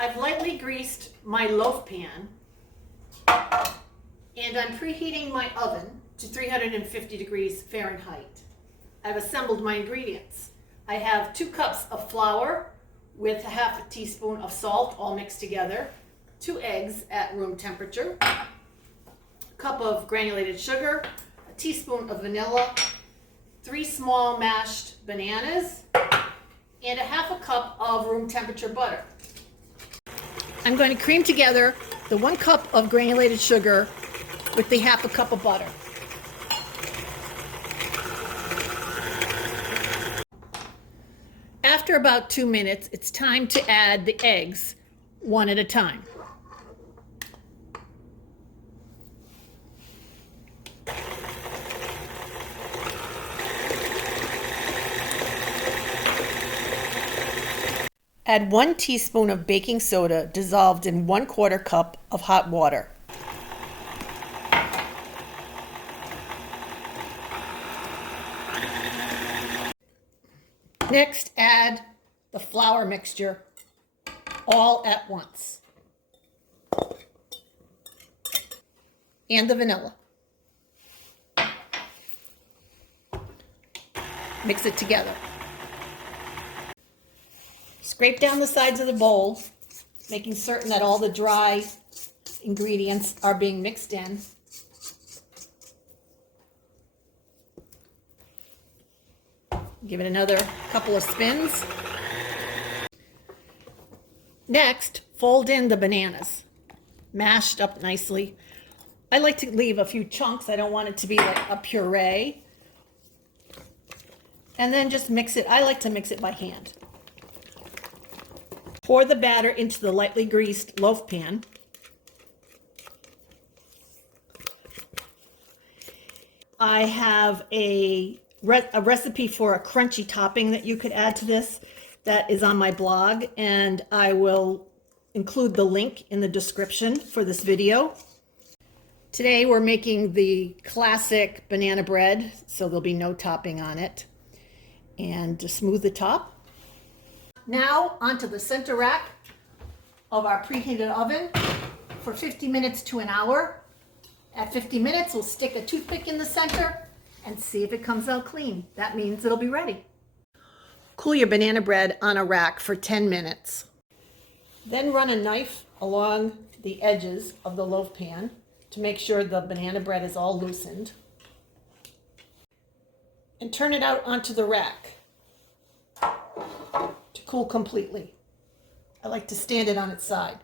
I've lightly greased my loaf pan and I'm preheating my oven to 350 degrees Fahrenheit. I've assembled my ingredients. I have 2 cups of flour with ½ teaspoon of salt all mixed together, 2 eggs at room temperature, a cup of granulated sugar, a teaspoon of vanilla, 3 small mashed bananas, and ½ cup of room temperature butter. I'm going to cream together the 1 cup of granulated sugar with the ½ cup of butter. After about 2 minutes, it's time to add the eggs, one at a time. Add 1 teaspoon of baking soda dissolved in 1/4 cup of hot water. Next, add the flour mixture all at once and the vanilla. Mix it together. Scrape down the sides of the bowl, making certain that all the dry ingredients are being mixed in. Give it another couple of spins. Next, fold in the bananas, mashed up nicely. I like to leave a few chunks. I don't want it to be like a puree. And then just mix it. I like to mix it by hand. Pour the batter into the lightly greased loaf pan. I have a recipe for a crunchy topping that you could add to this that is on my blog, and I will include the link in the description for this video. Today we're making the classic banana bread, so there'll be no topping on it. And to smooth the top. Now onto the center rack of our preheated oven for 50 minutes to an hour. At 50 minutes, we'll stick a toothpick in the center and see if it comes out clean. That means it'll be ready. Cool your banana bread on a rack for 10 minutes. Then run a knife along the edges of the loaf pan to make sure the banana bread is all loosened. And turn it out onto the rack to cool completely. I like to stand it on its side.